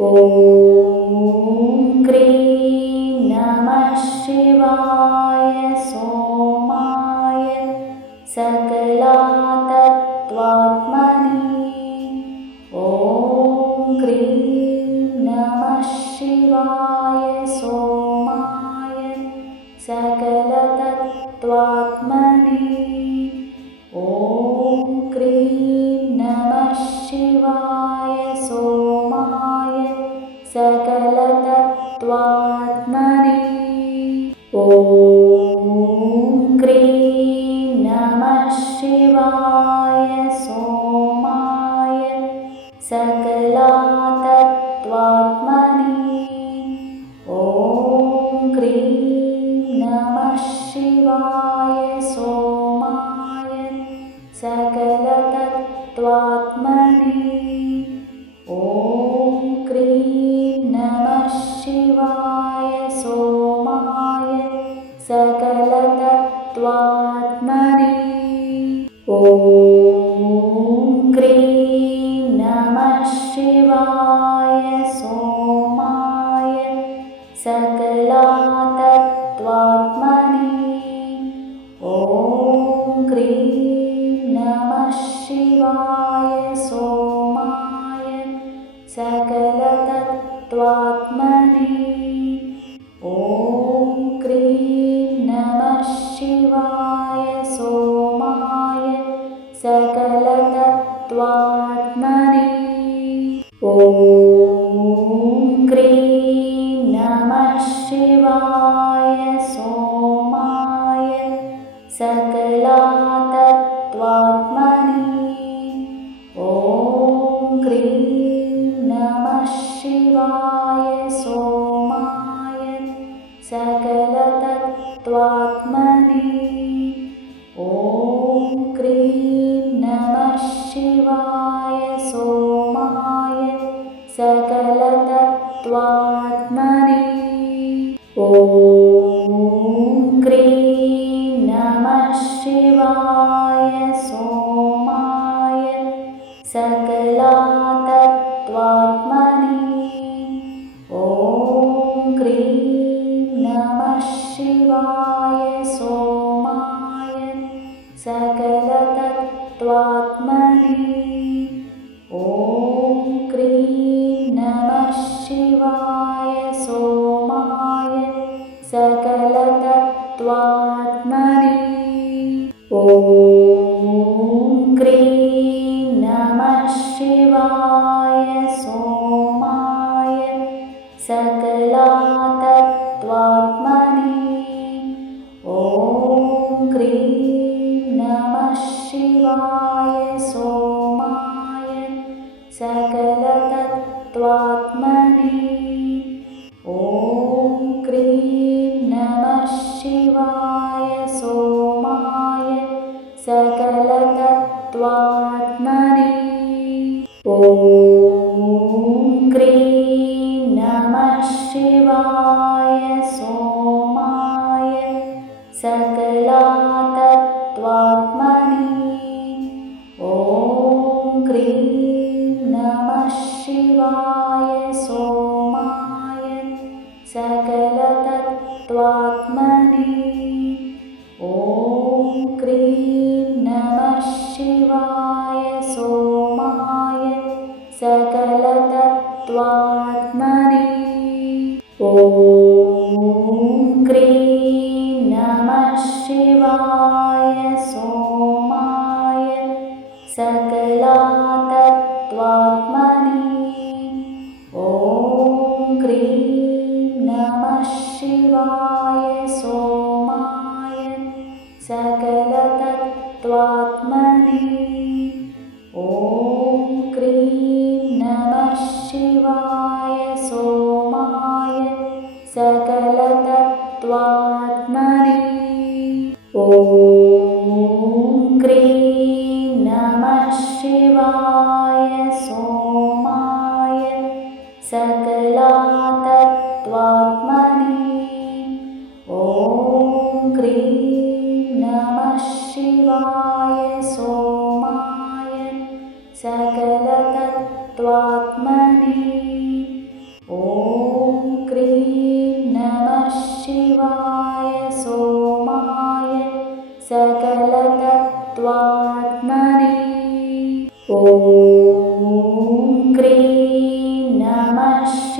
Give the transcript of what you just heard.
ॐ cream नमः शिवाय सोमाय सकलातत्त्वात्मने। ॐ cream नमः शिवाय सोमाय सकलतत्त्वात्मने। ॐ क्रीं नमः शिवाय सोमाय सकलतत्त्वात्मने। ॐ क्रीं नमः शिवाय सोमाय सकलातत्त्वात्मने। ॐ क्रीं नमः शिवाय सोमाय सकलतत्त्वात्मने। ॐ क्रीं नमः शिवाय सोमाय सकलतत्त्वात्मने। ॐ क्रीं नमः शिवाय सोमाय सकलातत्त्वात्मने। ॐ क्रीं नमः शिवाय सोमाय सकलतत्त्वात्मने। ॐ क्रीं नमः शिवाय सोमाय सकलतत्त्वात्मने। ॐ क्रीं नमः शिवाय सोमाय सकलातत्त्वात्मने। ॐ क्रीं नमः शिवाय सोमाय सकलतत्त्वात्मने। ॐ क्रीं नमः शिवाय सोमाय सकलतत्त्वात्मने। ॐ क्रीं नमः शिवाय सोमाय सकलातत्त्वात्मने। ॐ क्रीं नमः शिवाय सोमाय सकलतत्त्वात्मने। ॐ क्रीं नमः शिवाय सोमाय सकलतत्त्वात्मने। ॐ क्रीं नमः शिवाय सोमाय सकलातत्त्वात्मने। ॐ क्रीं नमः शिवाय सोमाय सकलतत्त्वात्मने। ॐ क्रीं नमः शिवाय सोमाय सकलतत्त्वात्मने। ॐ क्रीं नमः शिवाय सोमाय सकलातत्त्वात्मने। ॐ क्रीं नमः शिवाय सोमाय सकलतत्त्वात्मने। ॐ क्रीं नमः शिवाय सोमाय सकलतत्त्वात्मने। ॐ क्रीं नमः शिवाय सोमाय सकलातत्त्वात्मने। ॐ क्रीं नमः शिवाय सोमाय सकलतत्त्वात्मने। ॐ क्रीं नमः शिवाय सोमाय सकलतत्त्वात्मने। ॐ क्रीं नमः शिवाय सोमाय सकलातत्त्वात्मने। ॐ क्रीं नमः शिवाय सोमाय सकलतत्त्वात्मने।